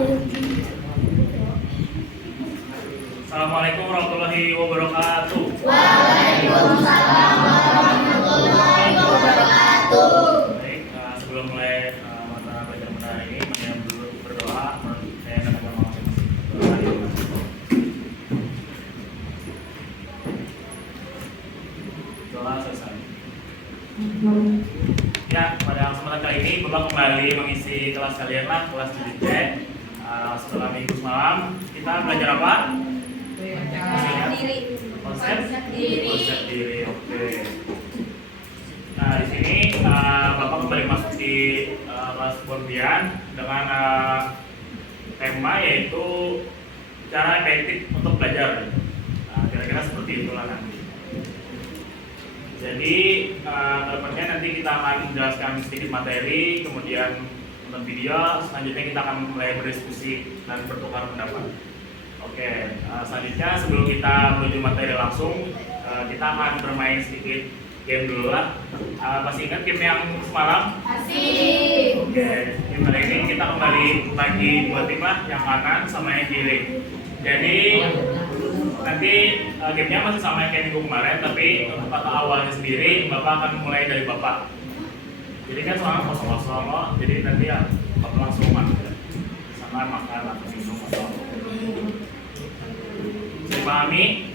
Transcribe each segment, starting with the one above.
Assalamualaikum warahmatullahi wabarakatuh. Waalaikumsalam warahmatullahi wabarakatuh. Baik, sebelum mulai mata pelajaran pada hari ini, mari dulu berdoa. Saya akan agama masing-masing. Doa selesai. Ya, pada kesempatan kali ini Bapak kembali mengisi kelas kalian lah, kelas jilid C. Setelah minggu semalam kita belajar apa? Konsep diri. Oke. Nah, di sini Bapak kembali masuk di kelas kemudian dengan tema yaitu cara efektif untuk belajar. Kira-kira seperti itulah nanti. Jadi kedepannya nanti kita akan menjelaskan sedikit materi, kemudian nonton video, selanjutnya kita akan mulai berdiskusi dan bertukar pendapat. Oke, selanjutnya sebelum kita menuju materi langsung, kita akan bermain sedikit game dulu lah. Masih ingat game yang semalam? Asik. Oke, game kali ini kita kembali bagi dua tim lah, yang kanan sama yang kiri. Jadi nanti gamenya masih sama yang kayak minggu kemarin, tapi untuk kata awalnya sendiri Bapak akan mulai dari Bapak. Jadi kan soalnya kosong-kosong, jadi nanti ya Bapak langsung makan, sama makan atau minum atau dipahami?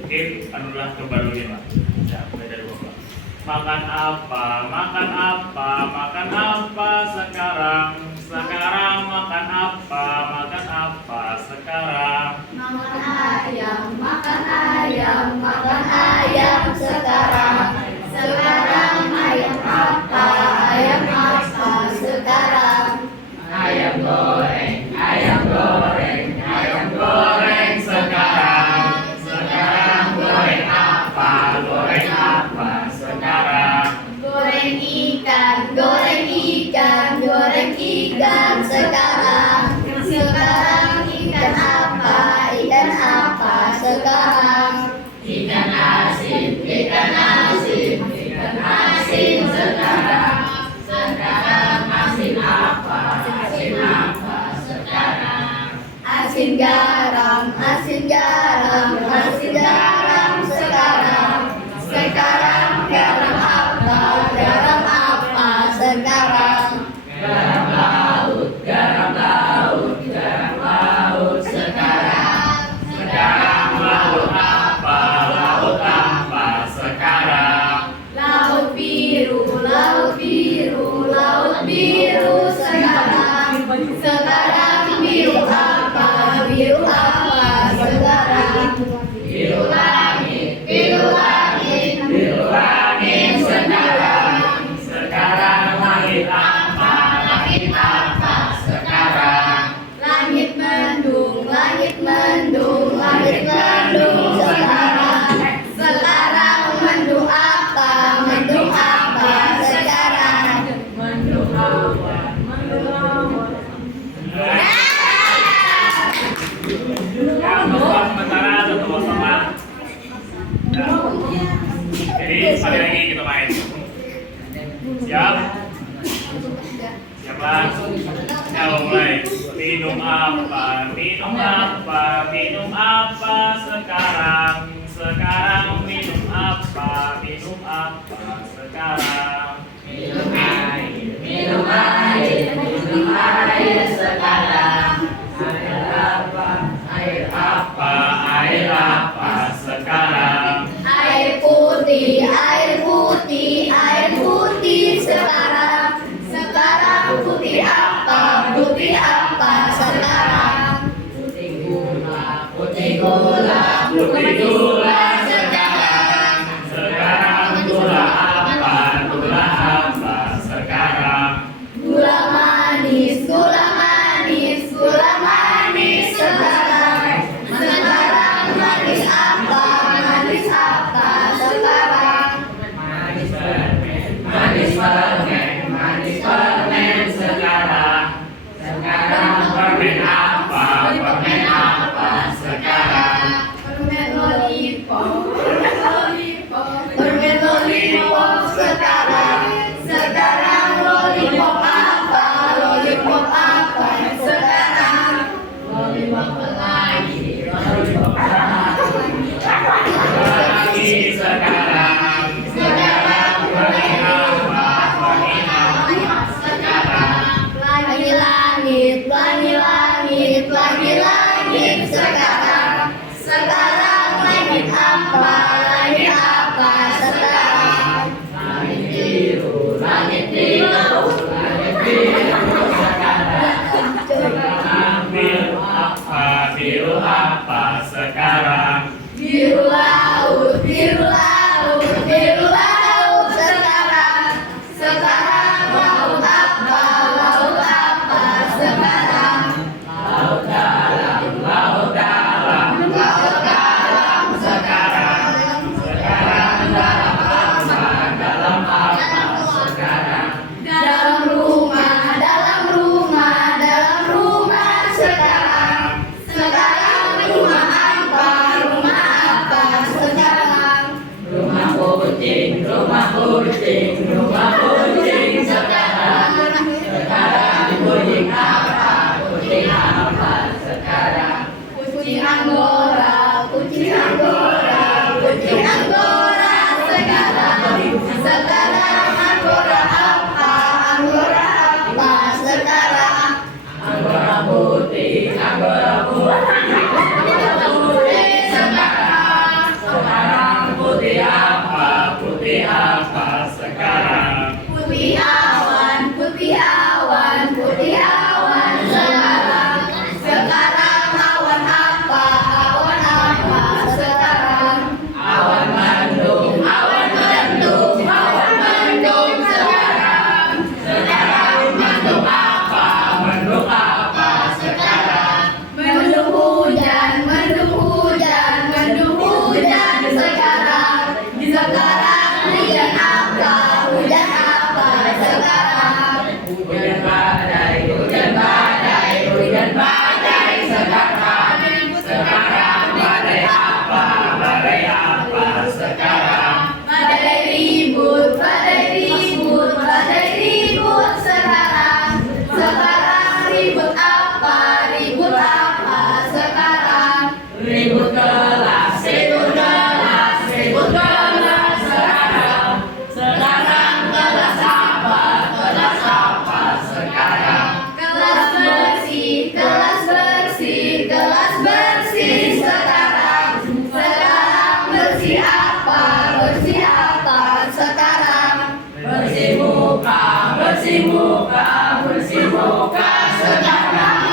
Mungkin anulah coba dulu ya Pak. Ya, mulai dari Bapak. Makan apa? Makan apa? Makan apa sekarang? Sekarang makan apa? Makan apa sekarang? Makan ayam, makan ayam, makan ayam sekarang. Sekarang ayam apa? Ayam apa sekarang? Ayam goreng, ayam goreng, ayam goreng sekarang. Sekarang goreng apa? Goreng apa sekarang? Goreng ikan, goreng ikan, goreng ikan sekarang. Sekarang ikan apa? Ikan apa sekarang? Ikan asin, ikan asin, ikan asin sekarang. Sekarang asin apa? Asin apa sekarang? Asin garam, asin garam, asin garam sekarang. Sekarang garam apa? Garam apa sekarang? Garam laut, garam laut, garam laut sekarang. Sekarang laut apa? Laut apa sekarang? Laut biru, laut biru, laut biru sekarang. Sekarang biru apa? Biru apa sekarang? Biru langit, biru langit, biru langit sekarang. Sekarang langit apa? Langit apa sekarang? Langit mendung, langit mendung, langit mendung sekarang. Sekarang mendung apa? Mendung apa sekarang? Mendung apa? Ya, untuk sementara satu sama. Jadi sekali lagi kita main. Siap? Siaplah. Ya, mulai. Minum apa? Minum apa? Minum apa sekarang? Sekarang minum apa? Minum apa sekarang? Minum air. Minum air. Minum air sekarang. Air apa? Air apa? Air apa sekarang? Air putih, air putih, air putih sekarang. Sekarang putih apa? Putih apa sekarang? Putih gula. Putih gula. Putih gula sekarang. Sekarang gula apa? Gula apa sekarang? putih abu-abu. Sekarang putih apa? Putih apa sekarang? Putih awan, putih awan, putih awan sekarang. Sekarang awan apa? Awan apa sekarang? Awan mendung, awan mendung, awan mendung sekarang. Sekarang mendung apa? Mendung apa sekarang? Mendung hujan, mendung hujan, mendung hujan sekarang. Sekarang hujan apa? Hujan apa sekarang? Hujan badai, hujan badai, hujan badai sekarang. Sekarang badai apa? Badai apa sekarang? Badai ribut, badai ribut, badai ribut sekarang. Sekarang ribut apa? Ribut apa sekarang? Ribut kelas, ribut kelas, ribut kelas sekarang. Sekarang kelas apa? Kelas apa sekarang? Kelas bersih, kelas bersih, kelas bersih sekarang. Sekarang bersih apa? Bersih apa sekarang? Bersih muka, bersih muka, bersih muka sekarang.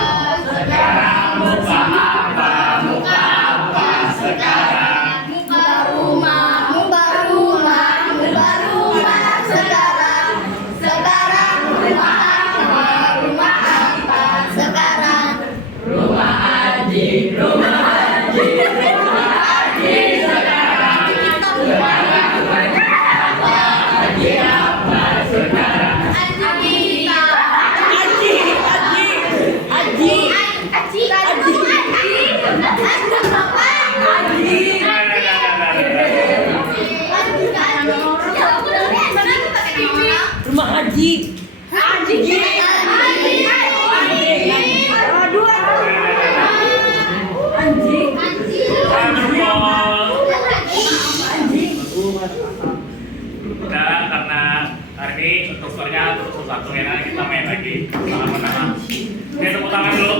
Sekarang muka apa? Muka apa sekarang? Muka rumah, muka rumah, muka rumah sekarang. Sekarang rumah apa? Rumah apa sekarang? Rumah Aji, rumah Aji, rumah Aji sekarang. Sekarang apa? Aji apa sekarang? Aji kita. Aji, Aji, Aji, Aji. Aji. Rumah Haji. Aji. Aduh, anjing. Udah, karena hari ini untuk skornya untuk satu ya, nanti kita main lagi sama-sama. Oke, tepuk tangan dulu.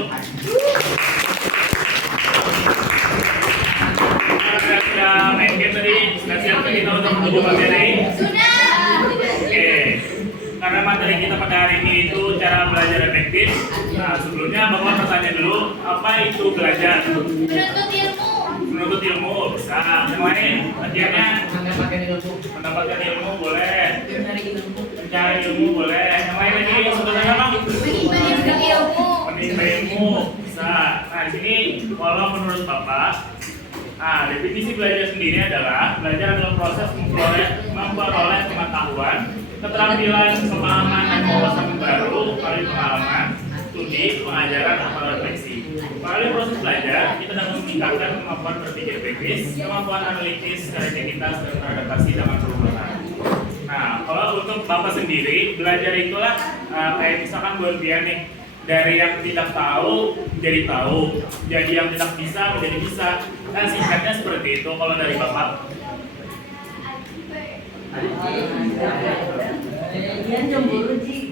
Sudah main game tadi, sudah siap kita untuk menuju materi. Oke, karena materi kita pada hari ini itu cara belajar efektif. Nah, sebelumnya Bapak bertanya dulu, apa itu belajar? Menuntut ilmu. Menuntut ilmu, bisa. Yang lain, ajarnya mendapatkan ilmu boleh, mencari ilmu boleh. Yang lain lagi yang sebetulnya bang? Menimba ilmu. Menimba ilmu, bisa. Nah, di sini kalau menurut Bapak, definisi belajar sendiri adalah belajar adalah proses memperoleh pengetahuan, keterampilan, pemahaman, dan wawasan baru melalui pengalaman, studi, pengajaran, atau refleksi. Melalui proses belajar, kita dapat meningkatkan kemampuan berpikir kritis, kemampuan analitis, kreativitas, dan beradaptasi dengan perubahan. Nah, kalau untuk Bapak sendiri, belajar itulah kayak misalkan buat dia nih, dari yang tidak tahu menjadi tahu, jadi yang tidak bisa menjadi bisa. Nah, singkatnya seperti itu kalau dari Bapak. Dia cemburu Ji.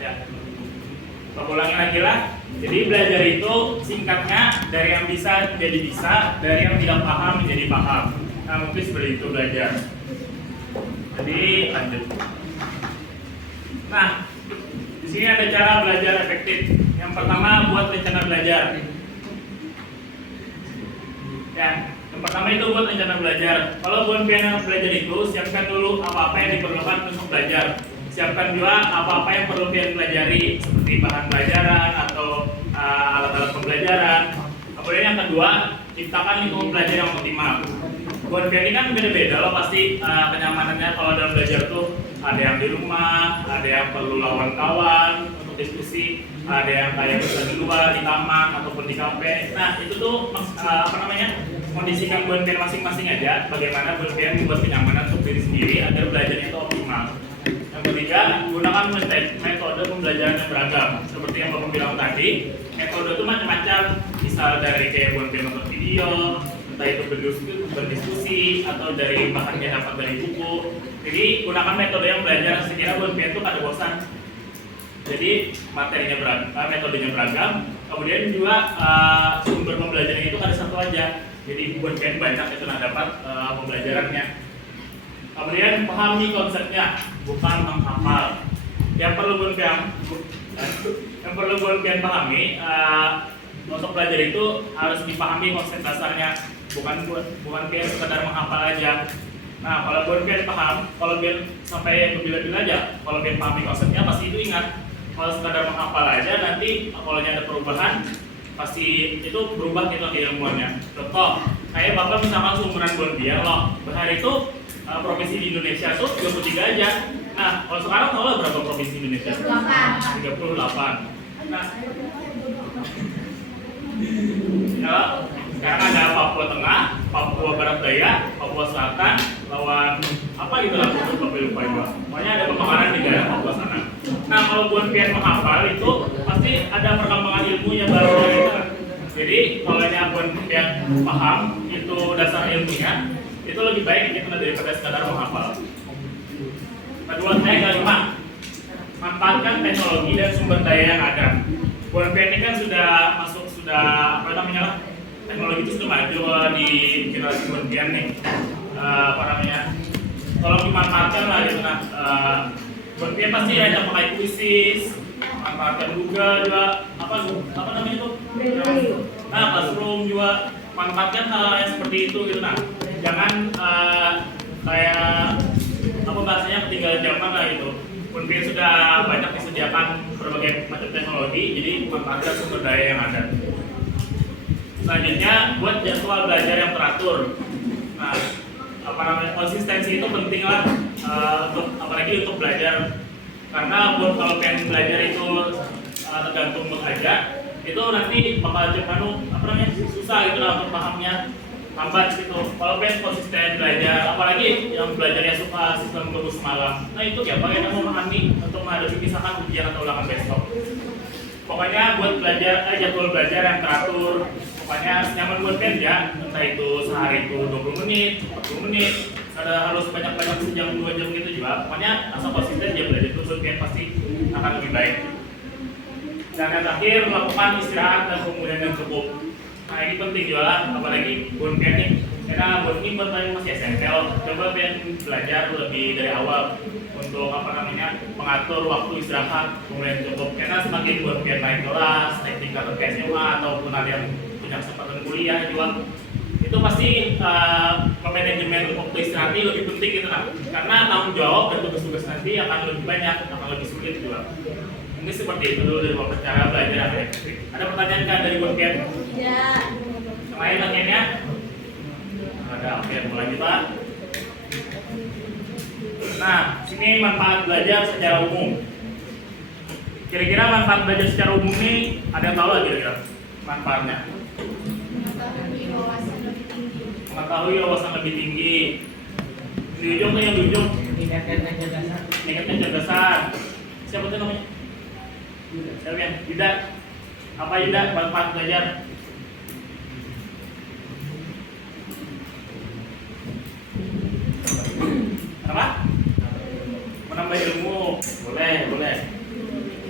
Ya. Bapak ulangi lagi lah. Jadi belajar itu singkatnya dari yang bisa menjadi bisa, dari yang tidak paham menjadi paham. Nah, mungkin seperti itu belajar. Jadi lanjut. Nah, di sini ada cara belajar efektif. Yang pertama buat rencana belajar. Ya, yang pertama itu buat rencana belajar. Kalau buat rencana belajar itu siapkan dulu apa-apa yang diperlukan untuk belajar. Siapkan juga apa-apa yang perlu kalian pelajari seperti bahan pelajaran atau alat-alat pembelajaran. Kemudian yang kedua, ciptakan lingkungan belajar yang optimal. Buat kalian ini kan beda-beda loh pasti kenyamanannya kalau dalam belajar tuh ada yang di rumah, ada yang perlu lawan kawan untuk diskusi, ada yang kayak bisa di luar, di taman ataupun di kafe. Nah itu tuh kondisikan buat kalian masing-masing aja bagaimana buat kalian membuat kenyamanan untuk diri sendiri agar belajarnya itu optimal. menggunakan metode pembelajaran yang beragam. Seperti yang Bapak bilang tadi, metode itu macam-macam, misal dari kayak nonton video, entah itu berdiskusi atau dari bahan yang dapat dari buku. Jadi gunakan metode yang belajar sekira Bonpian itu kada bosan. Jadi materinya beragam, metodenya beragam. Kemudian juga sumber pembelajarannya itu kada satu aja. Jadi Bonpian banyak itu dapat pembelajarannya. Kemudian pahami konsepnya, bukan menghafal. Yang perlu Bonpian pahami untuk belajar itu harus dipahami konsep dasarnya, bukan kayak sekedar menghafal aja. Nah, kalau Bonpian paham, kalau Bian sampai bila-bila aja, kalau Bian pahami konsepnya pasti itu ingat. Kalau sekadar menghafal aja nanti kalau ada perubahan pasti itu berubah gitu ilmuannya. Contoh, kayak Bapak misalkan seumuran Bonpian loh, bahari itu provinsi di Indonesia tuh 33 aja. Nah, kalau sekarang tahu lah berapa provinsi Indonesia? 38. Nah, ya, sekarang ada Papua Tengah, Papua Barat Daya, Papua Selatan, lawan apa gitu lah, Papua lupa juga. Pokoknya ada pemekaran di daerah Papua sana. Nah, kalau Bonpian menghafal itu pasti ada perkembangan ilmunya baru gitu kan. Jadi kalau Bonpian paham itu dasar ilmunya, itu lebih baik kita daripada sekadar menghafal. Kelima, manfaatkan teknologi dan sumber daya yang ada. Bonpian ini kan sudah apa namanya lah, teknologi itu sudah maju di generasi Bonpian nih. Tolong dimanfaatkan lah gitu. Nah, Bonpian pasti ada pakai kuisis, manfaatkan Google juga, apa namanya itu? Nah, Classroom juga manfaatkan hal yang seperti itu gitu. Nah, jangan kayak apa bahasanya ketinggalan zaman lah gitu. Bonpian sudah banyak disediakan berbagai macam teknologi, jadi manfaatkan sumber daya yang ada. Selanjutnya buat jadwal belajar yang teratur. Nah, konsistensi itu penting lah apalagi untuk belajar, karena kalau pengen belajar itu tergantung mood aja, itu nanti bakal susah gitu lah untuk pahamnya, lambat gitu. Kalau pengen konsisten belajar, apalagi yang belajarnya suka sistem gabus semalam, nah itu ya bagaimana memahami untuk menghadapi misalkan ujian atau ulangan besok. Pokoknya buat belajar, jadwal belajar yang teratur, pokoknya nyaman buat ya, entah itu sehari itu 20 menit, 40 menit, harus banyak-banyak sejam 2 jam gitu juga. Pokoknya asal konsisten dia belajar itu buat pasti akan lebih baik. Dan yang terakhir, melakukan istirahat dan pemulihan yang cukup. Nah ini penting juga, apalagi Bonpian nih, karena Bonpian masih SMP loh. Coba pengen belajar lebih dari awal untuk mengatur waktu istirahat, pemulihan cukup. Karena semakin Bonpian naik kelas, naik tingkat ke SMA ataupun ada yang punya kesempatan kuliah juga, itu pasti manajemen waktu istirahat ini lebih penting gitu nah. Karena tanggung jawab dan tugas-tugas nanti akan lebih banyak, akan lebih sulit juga. Ini seperti itu dulu dari beberapa cara belajar yang efektif. Ada pertanyaan kan dari Bonpian? Tidak. Yang lain bagiannya? Ada, oke, mulai kita. Nah, sini manfaat belajar secara umum. Kira-kira manfaat belajar secara umum ini ada yang tahu lah kira-kira manfaatnya? Mengetahui wawasan lebih tinggi. Di ujung tuh yang di ujung. Meningkatkan kecerdasan. Siapa tuh namanya? Siapa yang? Yuda. Apa Yuda manfaat belajar? Apa? Menambah ilmu. Boleh.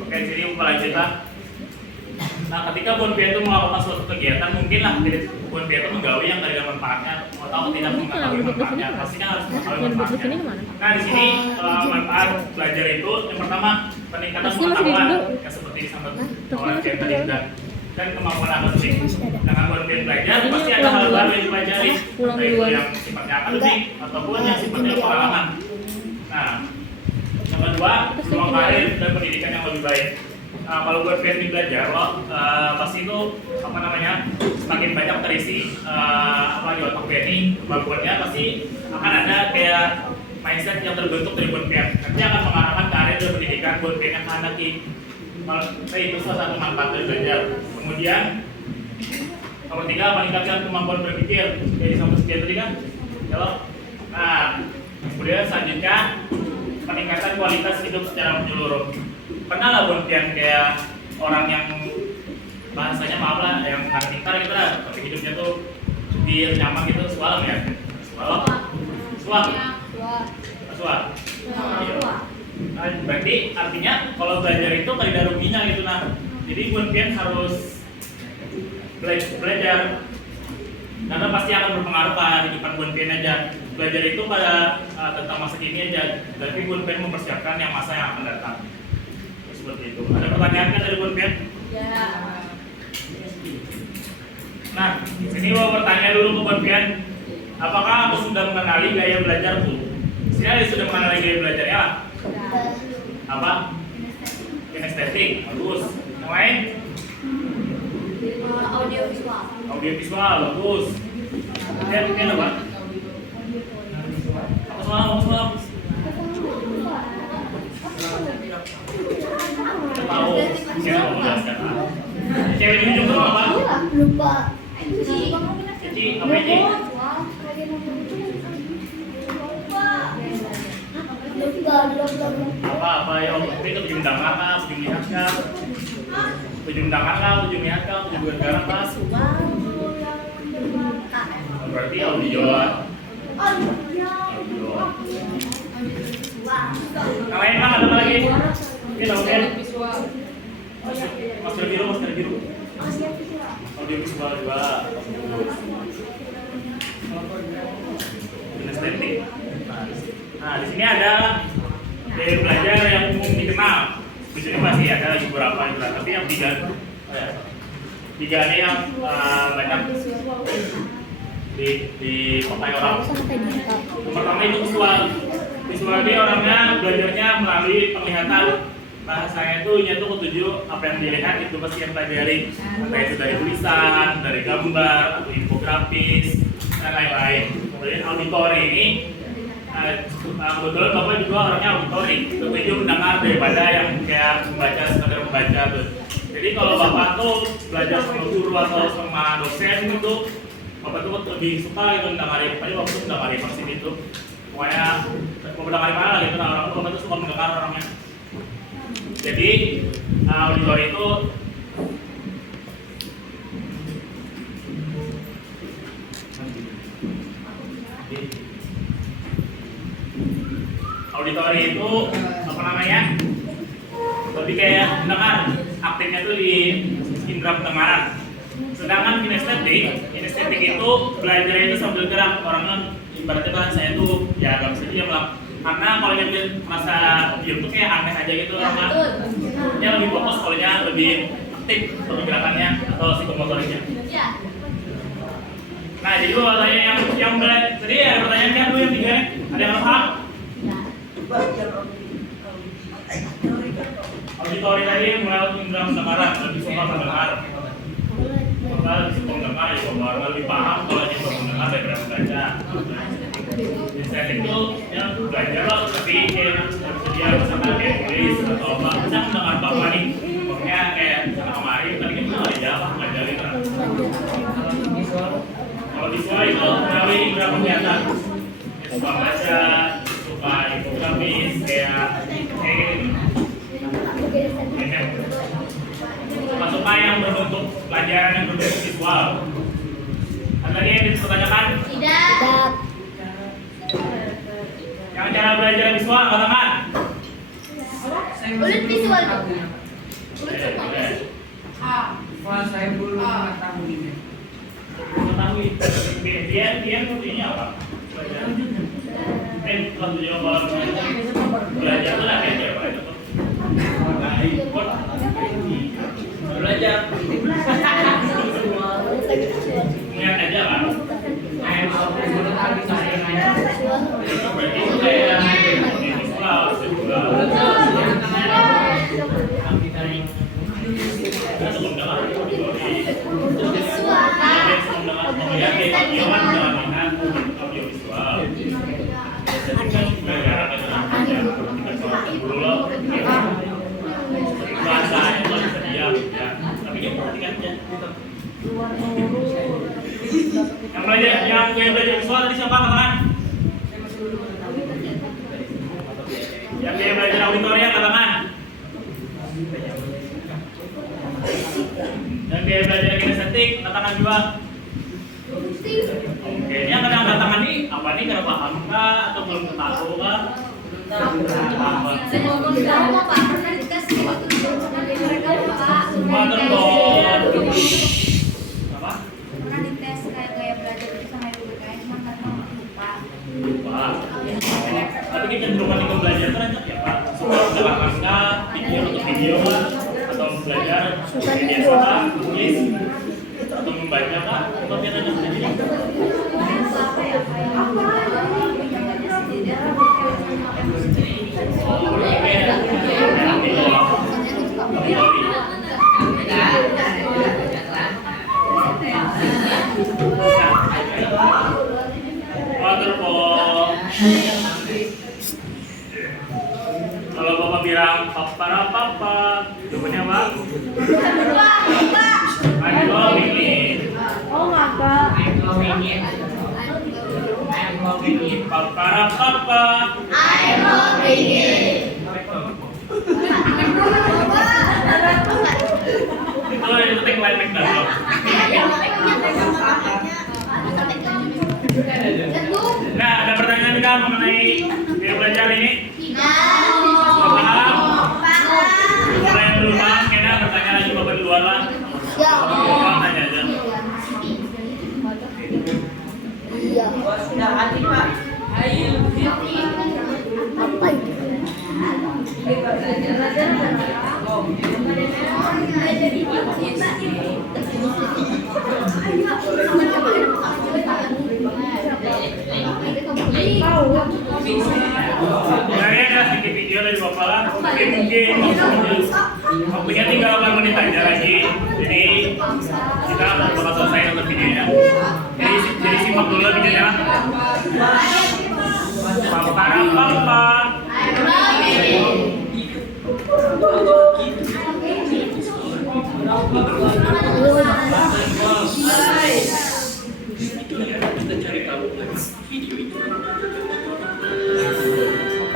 Oke, jadi lanjut lah. Nah, ketika Bonpian itu melakukan suatu kegiatan, mungkin lah Bonpian itu menggawi yang tidak ada manfaatnya atau tidak mengetahui manfaatnya. Pasti kan harus mengetahui manfaatnya. Nah, di sini manfaat belajar itu yang pertama peningkatan pengetahuan yang seperti disampaikan yang tadi sudah, dan kemampuan akademik. Dengan Bonpian belajar pasti ada hal baru yang dipelajari, baik yang sifatnya akademik ataupun yang sifatnya pengalaman. Nah, yang kedua, peluang karir dan pendidikan yang lebih baik. Nah, kalau buat Bonpian belajar, pasti itu semakin banyak terisi di otak Benny, kemampuannya pasti akan ada kayak mindset yang terbentuk dari Bonpian. Nanti akan mengarahkan karir dan pendidikan Bonpian yang menghadapi. Itu salah satu manfaat dari belajar. Kemudian nomor 3, meningkatkan kemampuan berpikir. Jadi sampai sekian tadi kan? Nah, kemudian selanjutnya peningkatan kualitas hidup secara menyeluruh. Pernah lah Bun Pian kayak orang yang bahasanya maaf lah, yang nggak pintar gitu lah, tapi hidupnya tuh biar nyaman gitu, sualam ya? Sualam? Suam? Suam? Nah, berarti artinya kalau belajar itu tidak ada ruginya gitu nah. Jadi Bun Pian harus belajar karena pasti akan berpengaruh pada kehidupan Bun Pian aja. Belajar itu pada tentang masa kini aja, tapi Bun Pian mempersiapkan yang masa yang akan datang. Seperti itu. Ada pertanyaan kan dari Bun Pian? Ya. Nah, sini mau bertanya dulu ke Bun Pian. Apakah aku sudah mengenali gaya belajarku? Saya sudah mengenali gaya belajarnya lah. Apa? Kinestetik, bagus. Yang lain? Audio visual. Audio visual, bagus. Pian apa? Apa semalam? Tahu, saya mau menjelaskan. Cewek ini juga apa? Lupa. Cici, apa ini? Apa ya? Ini tujuh undangan kah? Tujuh lihat kah? Tujuh undangan kah? Tujuh lihat kah? Tujuh negara kah? Berarti audio. Yang lain kan ada apa lagi? Ini oke. Masker biru. Audio visual juga. Kinestetik. Nah, di sini ada gaya belajar yang umum dikenal. Di sini masih ada lagi beberapa juga, tapi yang tiga ini yang banyak dipakai orang. Yang pertama itu visual. Visual ini orangnya belajarnya melalui penglihatan. Bahasanya itu nyentuh ketujuh apa yang dilihat itu pasti yang pelajari, entah itu dari tulisan, dari gambar, atau infografis dan lain-lain. Kemudian auditori ini kebetulan Bapak juga orangnya auditori, ketujuh mendengar daripada yang kayak membaca sekadar membaca tuh. Jadi kalau Bapak tuh belajar sama guru atau sama dosen itu, Bapak tuh lebih suka itu mendengari, pokoknya Bapak tuh mendengari vaksin itu. Pokoknya mau mendengari mana lah gitu, nah orang tuh Bapak tuh suka mendengar orangnya. Jadi auditori itu apa namanya? Lebih kayak mendengar, aktifnya tuh di indera pendengaran. Sedangkan kinestetik itu belajar itu sambil gerak, orangnya ibaratnya bahasanya itu ya agak bisa diam lah. Karena kalau dia merasa diam tuh kayak aneh aja gitu orangnya. Dia lebih fokus, kalau dia lebih aktif pergerakannya atau psikomotoriknya. Nah, jadi kalau tanya yang tadi ada pertanyaan kan dulu yang tiga nih, ada yang paham? Auditori tadi melalui indera pendengaran, lebih suka mendengar. Maka lebih suka mendengar ya, kalau lebih paham kalau dia mendengar daripada membaca. Kinestetik itu ya belajar lah, tapi kayak dia misalkan kayak tulis atau apa, bisa mendengar bapak nih, pokoknya kayak sana kemarin tadi kita nggak ada apa ngajarin lah. Kalau visual itu melalui indera penglihatan, suka baca, suka infografis, kayak suka yang berbentuk pelajaran yang berbentuk visual. Ada lagi yang dipertanyakan? Tidak. Yang cara belajar visual katakan? Ulit visual. Saya belum mengetahui. Mengetahui dia tujuannya apa? Belajar. Kalau tujuan kalau belajar itu lah belajar apa itu? Belajar. Lihat aja kan? Berarti itu kayak visual, yang belajar visual tadi siapa katakan? Yang biaya belajar auditori angkat tangan. Yang biaya belajar kinestetik angkat tangan juga. Oke, ini yang angkat tangan nih apa nih, karena paham kah atau belum tahu kah? Apa? Pernah dites kayak gaya belajar itu sama UBKS, cuma karena lupa. Lupa. Tapi ini cenderungan ikut belajar kan ya Pak? Suka belakangan kah? Video untuk video kah? Atau belajar media sama, tulis? Atau membaca kah? Atau biar aja sendiri? Apa ya, kayak Waterfall. Kalau Bapak bilang para papa, jawabannya apa? I'm loving it. oh maka I'm loving it. I'm loving it. Para papa. I'm loving it. Itu tagline McDonald. Nah, ada pertanyaan nggak mengenai video belajar ini? Sudah paham? Kalau yang belum paham, kayaknya bertanya lagi Bapak di luar lah. Bapak tanya aja. Iya. Sudah hati Pak. Ayo. Apa itu? Kayaknya ada sedikit video dari Bapak lah. Mungkin waktunya tinggal 8 menit aja lagi. Jadi kita bakal selesai nonton videonya. Jadi simak dulu videonya. Para papa.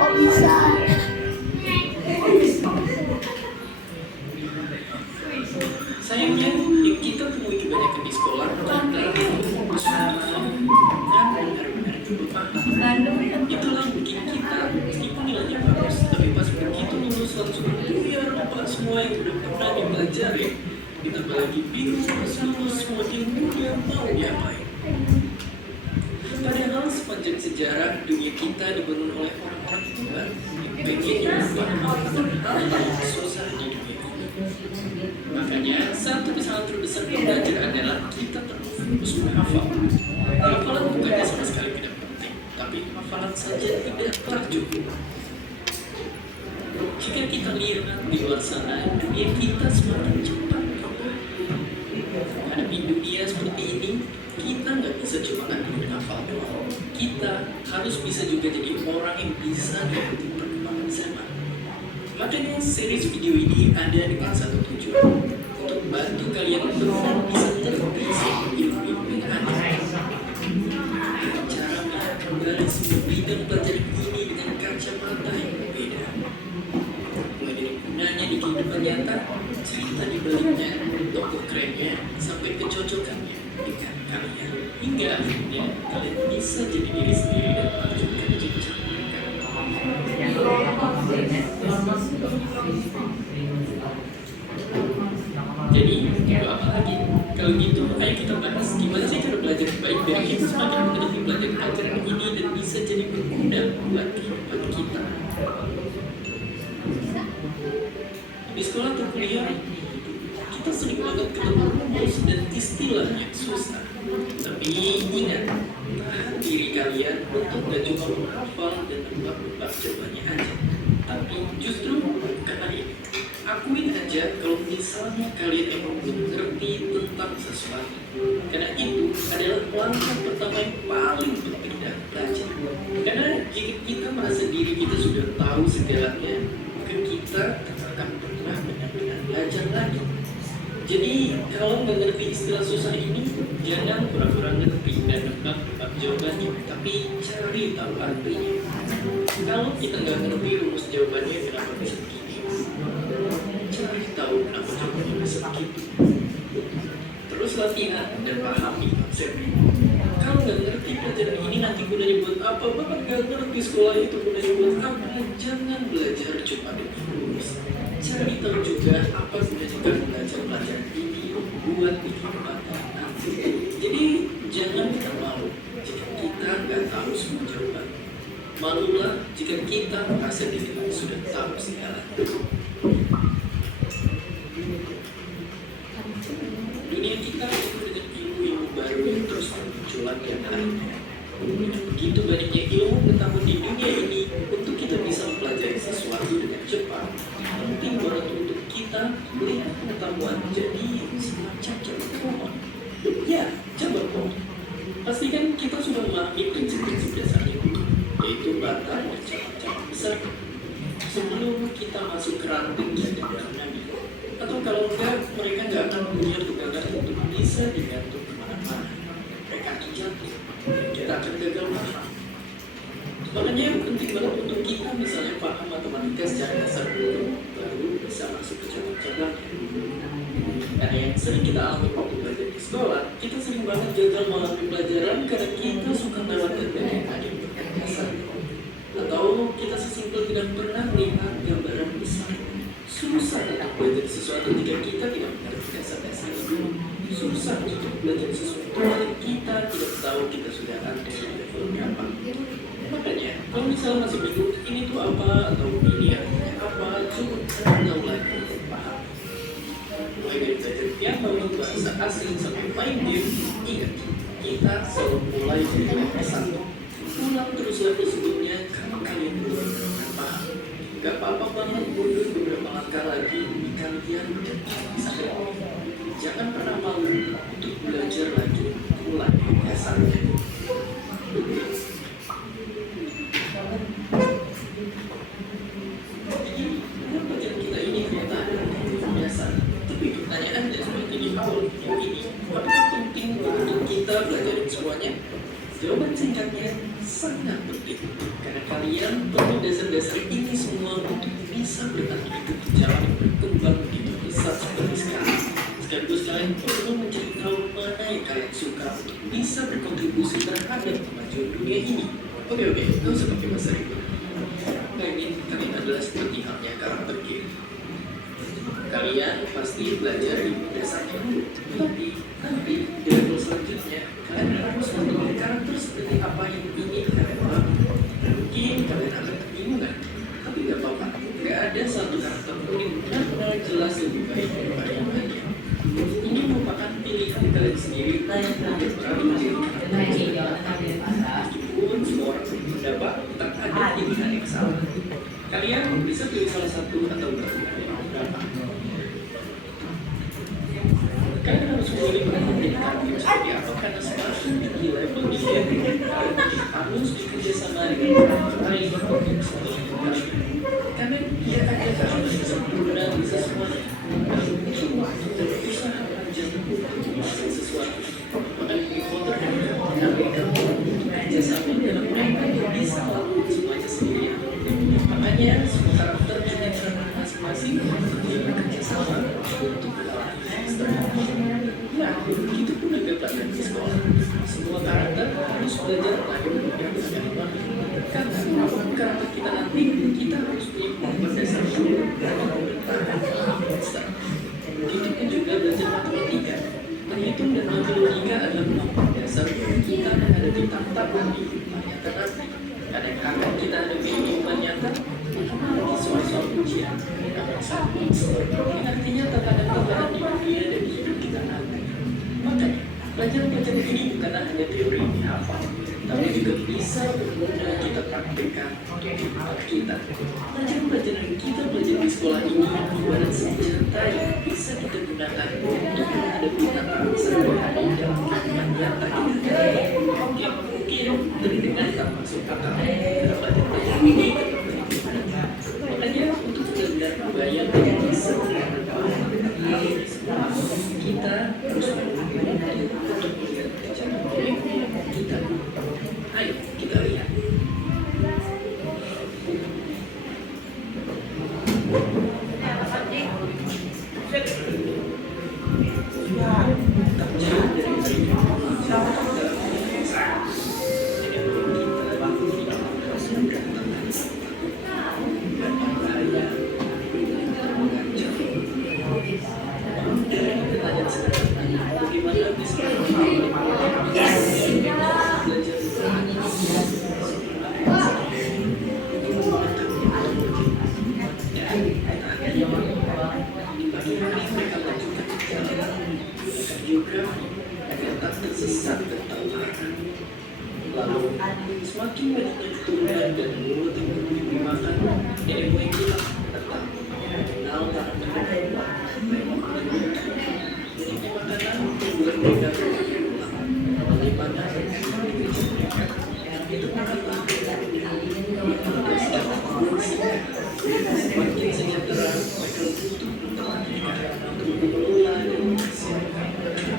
Kok bisa? Sayangnya, yang kita temui kebanyakan di sekolah adalah itulah yang bikin kita, meskipun nilainya bagus, tapi pas begitu lulus langsung buyar lupa semua yang udah pernah dipelajari. Ditambah lagi bingung pas lulus semakin udah mau diapain. Padahal sepanjang sejarah dunia kita dibangun oleh orang-orang Tuhan yang pengen melupakan hal-hal yang susah di dunia ini. Makanya satu kesalahan terbesar belajar adalah kita terlalu fokus menghafal. Hafalan bukannya sama sekali tidak penting, tapi hafalan saja tidak pernah cukup. Jika kita lihat di luar sana, dunia kita semakin cepat berubah. Menghadapi dunia seperti ini, kita nggak bisa cuma ngandalin hafal doang. Kita harus bisa juga jadi orang yang bisa mengikuti perkembangan zaman. Makanya series video ini ada dengan satu tujuan, untuk bantu kalian benar bisa terbiasa ilmu yang ada. Cara melihat kembali semua bidang pelajaran ini dengan kacamata yang berbeda. Mulai dari gunanya di kehidupan nyata, cerita di baliknya, tokoh kerennya, sampai kecocokannya dengan kalian. Hingga akhirnya kalian bisa jadi diri sendiri dan melanjutkan jenjang. Jadi, apa lagi? Kalau gitu, ayo kita bahas gimana sih cara belajar yang baik biar kita semakin mengerti pelajaran ini dan bisa jadi berguna buat kehidupan kita. Di sekolah atau kuliah, kita sering banget ketemu rumus dan istilah yang susah. Tapi ingat, tahan diri kalian untuk gak cuma menghafal dan nebak-nebak jawabannya aja. Tapi justru bukan hal ini. Akuin aja kalau misalnya kalian emang belum ngerti tentang sesuatu. Karena itu adalah langkah pertama yang paling penting dalam belajar. Karena jika kita merasa diri kita sudah tahu segalanya, maka kita akan pernah benar-benar belajar lagi. Jadi kalau nggak ngerti istilah susah ini, jangan pura-pura ngerti dan nebak-nebak jawabannya, tapi cari tahu artinya. Kalau kita nggak ngerti rumus jawabannya kenapa bisa begini, cari tahu kenapa jawabannya bisa begitu. Terus latihan dan pahami konsepnya. Kalau nggak ngerti pelajaran ini nanti gunanya buat apa, bahkan nggak ngerti sekolah itu gunanya buat apa, jangan belajar cuma dengan lulus. Cari tahu juga apa gunanya kita belajar pelajaran ini buat bikin kepada nanti. Jadi jangan kita malu jika kita nggak tahu semua jawaban. Malulah jika kita merasa diri sudah tahu segala. Dunia kita itu dengan ilmu baru yang terus bermunculan tiap harinya. Begitu banyaknya ilmu pengetahuan di dunia ini, untuk kita bisa mempelajari sesuatu dengan cepat, penting banget untuk kita melihat pengetahuan jadi semacam jalan pohon. Ya, jalan pohon. Pastikan kita sudah memahami prinsip-prinsip dasarnya, yaitu batang dan cabang-cabang besar. Sebelum kita masuk ke ranting dan daun-daunannya, atau kalau enggak, mereka nggak akan punya pegangan untuk bisa digantung kemana-mana. Mereka akan jatuh, kita akan gagal paham. Makanya penting banget untuk kita misalnya paham matematika secara dasar dulu, baru bisa masuk ke cabang-cabangnya. Karena yang sering kita alami waktu belajar di sekolah, kita sering banget gagal melalui pelajaran karena kita suka melewatkan dari yang dasar. Atau kita sesimpel tidak pernah melihat gambaran besar. Susah untuk belajar sesuatu jika kita tidak mengerti dasar-dasar itu. Susah untuk belajar sesuatu jika kita tidak tahu kita sudah ada di level berapa. Makanya, kalau misalnya masih bingung ini tuh apa atau ini artinya apa, coba tahu lagi untuk paham. Mulai dari belajar piano, bahasa asing sampai main game, ingat kita selalu mulai dari level 1. Ulang terus level sebelumnya kalau kalian belum paham. Gak apa-apa banget mundur beberapa langkah lagi, kalian udah bisa lewat. Jangan pernah malu untuk belajar lagi, mulai dari dasarnya. Jadi, pelajaran kita ini kelihatan biasa. Tapi pertanyaannya seperti di awal video ini, apakah penting untuk kita belajarin semuanya? Jawaban singkatnya sangat penting, karena kalian perlu dasar-dasar ini semua untuk bisa bertahan hidup di jalan berkembang begitu besar seperti sekarang. Sekaligus kalian perlu mencari tahu mana yang kalian suka untuk bisa berkontribusi terhadap kemajuan dunia ini. Oke, gak usah pakai bahasa ribet. Nah ini kalian adalah seperti halnya karakter game. Kalian pasti belajar di dasarnya dulu, tapi nanti di level selanjutnya kalian harus memilih karakter seperti apa yang ingin kalian lakukan. Mungkin kalian akan kebingungan, tapi gak apa-apa. Gak ada satu karakter pun yang benar-benar jelas lebih baik daripada yang lainnya. Ini merupakan pilihan kalian sendiri untuk beralih menjadi karakter. Meskipun semua orang berpendapat tak ada pilihan yang salah. Kalian bisa pilih salah satu atau beberapa. Kalian harus memilih menjadi karakter seperti apa, karena semakin tinggi level di game, kalian harus bekerja sama dengan orang lain untuk selalu kalian. Karena tidak ada karakter yang sempurna bisa semuanya. Dan usaha panjang untuk bisa sesuatu. Maka Harry Potter dan kawan-kawan bekerja sama dalam mereka bisa melakukan semuanya sendirian. Makanya semua karakter punya cara masing-masing yang bekerja sama untuk melawan monster. Nah, begitu pun juga pelajaran di sekolah. Semua karakter harus belajar lagi yang bersama. Karena karakter kita nanti, kita harus punya kemampuan dasar dulu untuk bertahan melawan monster. Begitu pun juga belajar matematika. Menghitung dan mengambil logika adalah kemampuan dasar kita menghadapi tantangan di kehidupan nyata nanti. Kadang-kadang kita hadapi kehidupan nyata, apalagi soal-soal ujian, yang artinya tantangan-tantangan di dunia dan di hidup kita nanti. Makanya, pelajaran-pelajaran ini bukanlah hanya teori yang dihafal, tapi juga bisa berguna kita praktekkan untuk kehidupan kita. Pelajaran-pelajaran yang kita belajar di sekolah ini ibarat senjata yang bisa kita gunakan untuk menghadapi tantangan sehari-hari dalam kehidupan nyata kita. Yang mungkin terdengar tak masuk akal dalam pelajaran ini. Makanya untuk benar-benar membayangkan yang bisa kita harus melakukan untuk melihat pelajaran kita. Ayo kita lihat. Semakin banyaknya keturunan dan mulut yang berbudi dimakan, nenek moyang kita tetap kenal para mereka. Banyaknya makanan membuat mereka berpulang. Bagaimana kerja mereka? Itu mengapa? Semakin sejahtera, mereka butuh teman mereka untuk mengelola dan mempersiapkan mereka.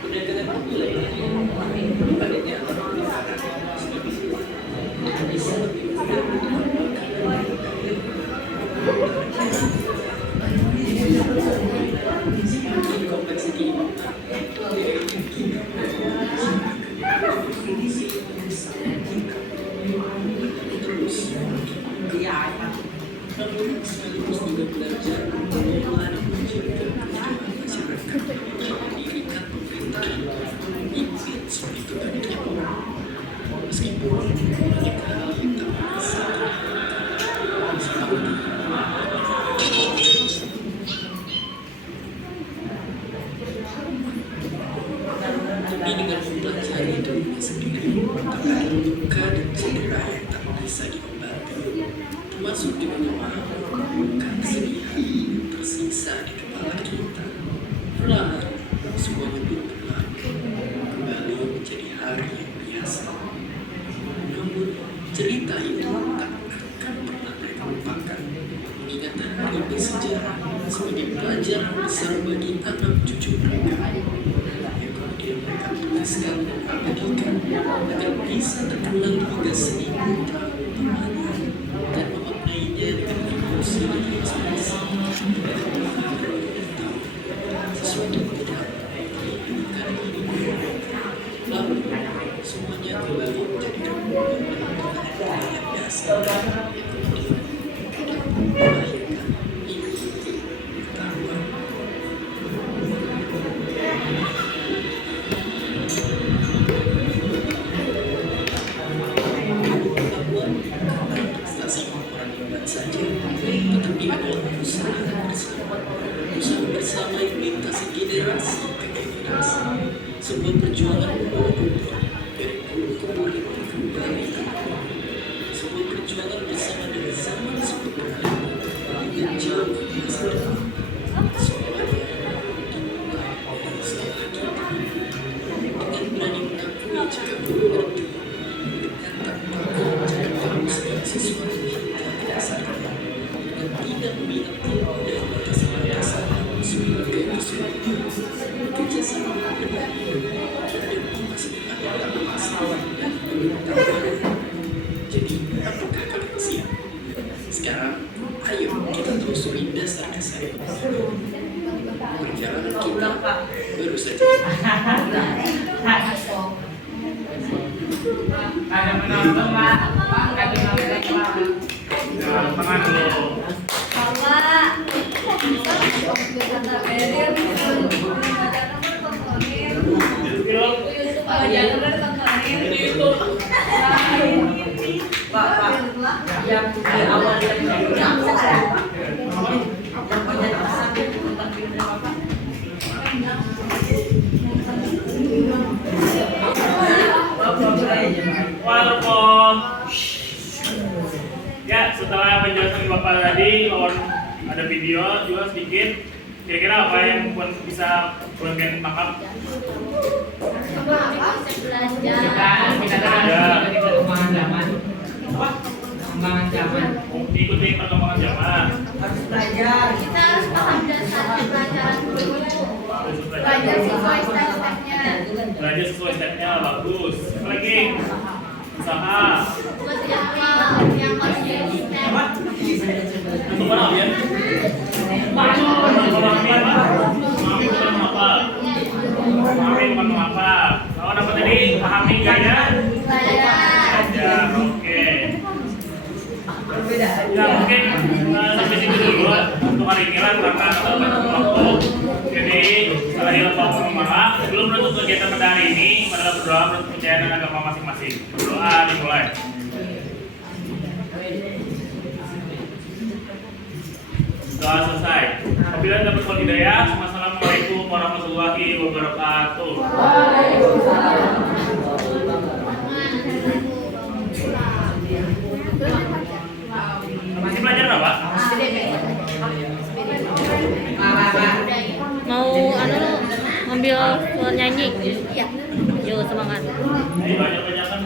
Perdagangan pemula padatnya antara sebagai uang untuk bisa lebih mudah mengembangkan semakin kompleks kehidupan dari kita kondisi bersama kita terus namun sekaligus juga belajar mengelola dan menjaga kehidupan masyarakat yang mendirikan pemerintahan impit seperti itu tadi. Meskipun banyak hal yang tak bisa seperti demi dengan mempelajari dirinya sendiri terkait luka dan cedera yang tak bisa diobati, termasuk dengan memahami luka kesedihan yang tersisa di kepala kita. Perlahan semuanya pun berlalu kembali menjadi hari yang biasa. Namun cerita itu tak akan pernah mereka lupakan, mengingat hari bersejarah sebagai pelajaran besar bagi anak cucu mereka yang kemudian mereka tuliskan dan abadikan agar bisa terulang hingga 1000 tahun lamanya dan memaknainya dengan emosi dan ekspresi sesuatu yang tidak diinginkan lalu semuanya kembali menjadi yang biasa yang kemudian melahirkan inti pertaruhan. Pengetahuan bukan prestasi orang hebat saja, tetapi adalah usaha bersama. Usaha bersama yang melintasi generasi ke generasi. Sebuah perjuangan membawa umur dari dulu ke murid kembali ke murid. Sebuah perjuangan bersama dari zaman sebelumnya hingga jauh ke masa depan. Semuanya dimulai dari setelah kita. Dengan berani mengakui jika belum mengerti, dengan tak takut jika tahu segala sesuatu hingga dasarnya, dengan tidak meminta ilmu dan batasan-batasan sebagai kesempatan bekerja sama berani terhadap masa-masa yang tak pasti dan belum tahu. Jadi, apakah kalian siap? Sekarang, ayo kita telusuri dasar keseharian. Perjalanan kita baru saja. Ada menonton Pak, ada menonton Pak. Jangan tangan dulu. Yang di awal Welcome. Ya, setelah penjelasan Bapak tadi, lawan ada video juga sedikit. Kira-kira apa yang bisa kalian tangkap? kita ada perkembangan zaman. Perkembangan zaman. Ikuti perkembangan zaman. Harus belajar. Kita harus paham dasarnya pelajaran dulu. Belajar sesuai step-stepnya. Belajar sesuai stepnya, bagus. Apa lagi? Usaha. Buat siapa yang harus jadi step. Untuk mana ya? Mami bukan apa? Mami bukan apa? Kalau dapat tadi pahami gaya? Belajar, oke. Ya mungkin sampai sini dulu untuk hari ini lah karena terbatas waktu. Jadi setelah dilakukan pengumuman, sebelum menutup kegiatan pada hari ini, adalah berdoa menurut kepercayaan agama masing-masing. Berdoa dimulai. Doa selesai. Apabila dapat hidayah, Assalamualaikum warahmatullahi wabarakatuh. Waalaikumsalam. nyanyi. Iya. Yuk semangat. Jadi banyak-banyakan.